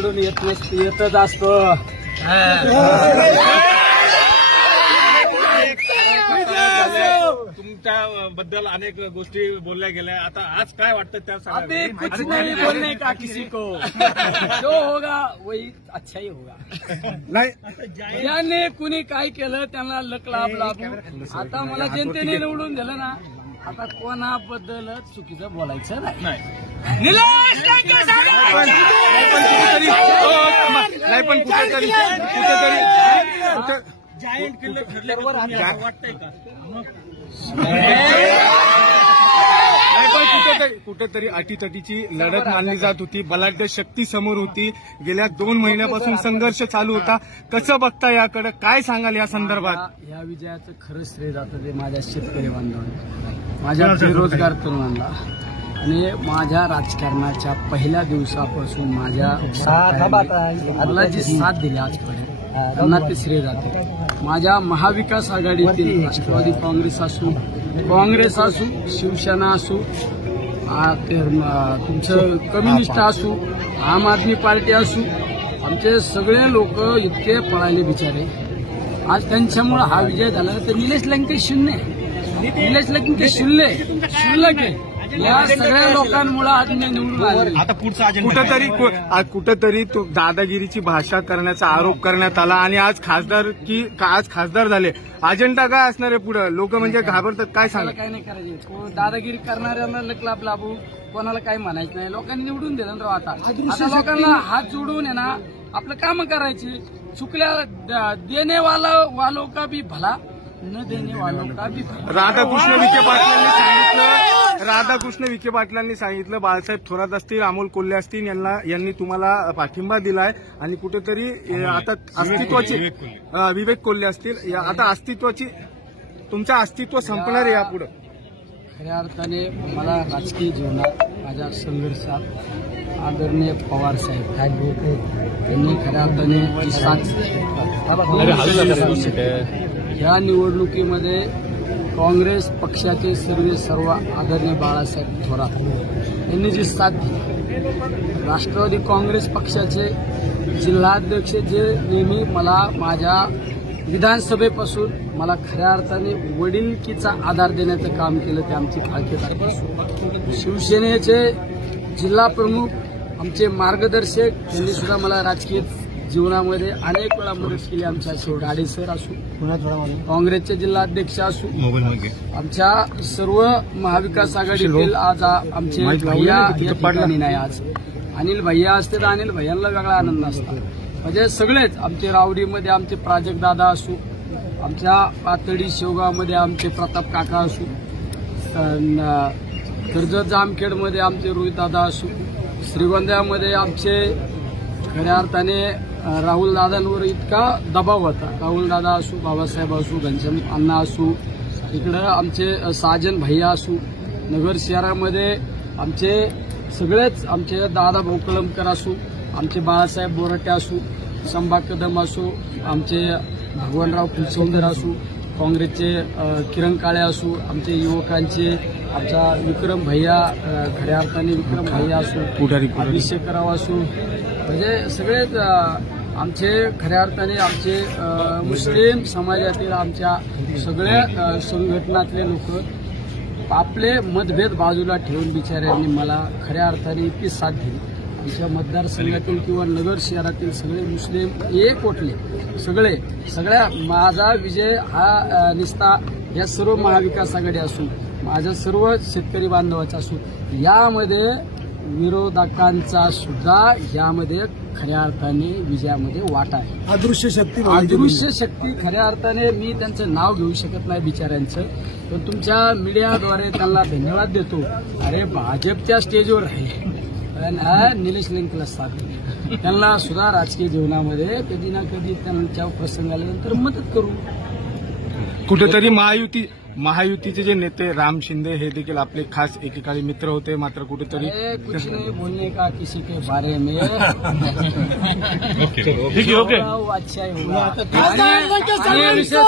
निवडून येतच असतो. तुमच्याबद्दल अनेक गोष्टी बोलल्या गेल्या. आता आज काय वाटतं त्या अभी कुछ नहीं बोलने का किसी को. जो होगा वही अच्छा ही होगा. नाही ज्याने कुणी काय केलं त्यांना लक लाभ लाभू. आता मला जनतेने निवडून दिलं ना, आता कोणाबद्दल चुकीचं बोलायचं नाही. निलेश लंके नाही पण कुठेतरी जायंट किल्ले ठरले वाटतंय का? नाही पण कुठेतरी अटीतटीची लढत मानली जात होती. बलाढ्य शक्ती समोर होती. गेल्या 2 महिन्यापासून संघर्ष चालू होता. कसं बघता याकडे, काय सांगाल या संदर्भात? या विजयाचं खरं श्रेय जातं ते माझ्या शेतकरी बांधवांना, माझ्या बेरोजगार तरुणांना आणि माझ्या राजकारणाच्या पहिल्या दिवसापासून मला जी साथ दिली आजपर्यंत त्यांना ते श्रेय जाते. माझ्या महाविकास आघाडीतील राष्ट्रवादी काँग्रेस असू, शिवसेना असू, तुमचं कम्युनिस्ट असू, आम आदमी पार्टी असू, आमचे सगळे लोक इतके पळाले बिचारे. आज त्यांच्यामुळे हा विजय झाला. तर निलेश लंके शून्य, निलेश लंके शुल्लक आहे. या सगळ्या लोकांमुळे आज मी निवडून आले. आता पुढचा कुठेतरी दादागिरीची भाषा करण्याचा आरोप करण्यात आला आणि आज खासदार झाले. अजेंडा काय असणार आहे पुढे? लोक म्हणजे घाबरतात. काय सांगा? काय नाही करायचे. दादागिरी करणाऱ्यांना लकलाप लाभू, कोणाला काही म्हणायचं नाही. लोकांनी निवडून दिलं ना. आता लोकांना हात जोडून आहे ना आपलं काम करायची. चुकल्या देणे वालों का भी भला, न देणे वालों का भी भला. राधाकृष्ण विखे पाटलांनी सांगितलं बाळासाहेब थोरात असतील, अमोल कोल्हे असतील यांनी तुम्हाला पाठिंबा दिलाय आणि कुठेतरी आता अस्तित्वाची विवेक कोल्हे असतील, आता अस्तित्वाची तुमचं अस्तित्व संपणार आहे यापुढे. खऱ्या अर्थाने मला राजकीय जीवनात माझ्या संघर्षात आदरणीय पवार साहेब त्यांनी खऱ्या अर्थाने साथ. या निवडणुकीमध्ये काँग्रेस पक्षाचे सर्व आदरणीय बाळासाहेब थोरात यांनी जी साथ दिली. राष्ट्रवादी काँग्रेस पक्षाचे जिल्हाध्यक्ष जे नेहमी मला माझ्या विधानसभेपासून मला खऱ्या अर्थाने वडिलकीचा आधार देण्याचं काम केलं ते आमची फाळकेदार. शिवसेनेचे जिल्हा प्रमुख आमचे मार्गदर्शक त्यांनी सुद्धा मला राजकीय जीवनामध्ये अनेक वेळा मदत केली. आमच्या शिवगाडे सर असू, काँग्रेसचे जिल्हाध्यक्ष असू, आमच्या सर्व महाविकास आघाडीतील आज आमचे भैया या ठिकाणी नाही. आज अनिल भैया असते तर अनिल भैयांना वेगळा आनंद असतो. म्हणजे सगळेच आमचे रावडीमध्ये आमचे प्राजक्तदादा असू, आमच्या पातळी शेवगावमध्ये आमचे प्रताप काका असू, कर्जत जामखेडमध्ये आमचे रोहितदादा असू, श्रीगोंद्यामध्ये आमचे खऱ्या अर्थाने राहुल दादांवर इतका दबाव होता. राहुल दादा असू, बाबासाहेब असू, घनश्याम अण्णा असू, इकडं आमचे साजन भैया असू, नगर शहरामध्ये आमचे सगळेच आमचे दादा भाऊ कळमकर असू, आमचे बाळासाहेब बोराटे असू, संभा कदम असू, आमचे भगवानराव फुलसौंदर असू, काँग्रेसचे किरण काळे असू, आमचे युवकांचे आमचा विक्रम भैया खऱ्या अर्थाने विक्रम भैया असू, अभिषेकराव असू, म्हणजे सगळेच आमचे खऱ्या अर्थाने आमचे मुस्लिम समाजातील आमच्या सगळ्या संघटनातले लोक आपले मतभेद बाजूला ठेवून बिचाऱ्यांनी मला खऱ्या अर्थाने इतकी साथ दिली. आमच्या मतदारसंघातील किंवा नगर शहरातील सगळे मुस्लिम एक वटले. सगळ्या माझा विजय हा निस्ता या सर्व महाविकास आघाडी असून माझ्या सर्व शेतकरी बांधवाचा असून यामध्ये विरोधकांचा सुद्धा यामध्ये खऱ्या अर्थाने विजयामध्ये वाटा आहे. अदृश्य शक्ती खऱ्या अर्थाने मी त्यांचं नाव घेऊ शकत नाही बिचाऱ्यांचं, पण तुमच्या मीडियाद्वारे त्यांना धन्यवाद देतो. अरे भाजपच्या स्टेजवर राहिले निलेश लंकेला साथ दिली. त्यांना सुद्धा राजकीय जीवनामध्ये कधी ना कधी त्यांच्या प्रसंग आल्यानंतर मदत करू. कुठेतरी महायुती महायुतीचे जे नेते राम शिंदे हे देखील आपले खास एकेकाळी मित्र होते, मात्र कुठेतरी कुछ नहीं बोलने का किसी के बारे में ओके अच्छा ही होगा. आणि विशेष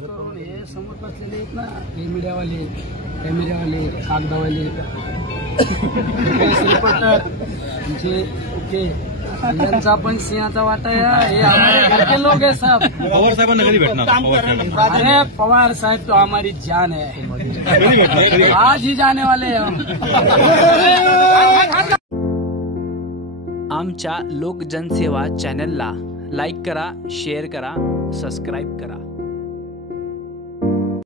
करून हे समोर बसलेले आहेत ना, हे मीडियावाले कागदावाले रिपोर्टर जे ओके यांचा पण सिंहाचा वाटा आहे. हे हमारे घर के लोग है सब. पवार साहेबांना कधी भेटणार? अरे पवार साहब तो हमारी जान है, आज ही जाने वाले हैं हम. आमच्या लोक जनसेवा चॅनलला लाईक करा, शेअर करा, सबस्क्राईब करा.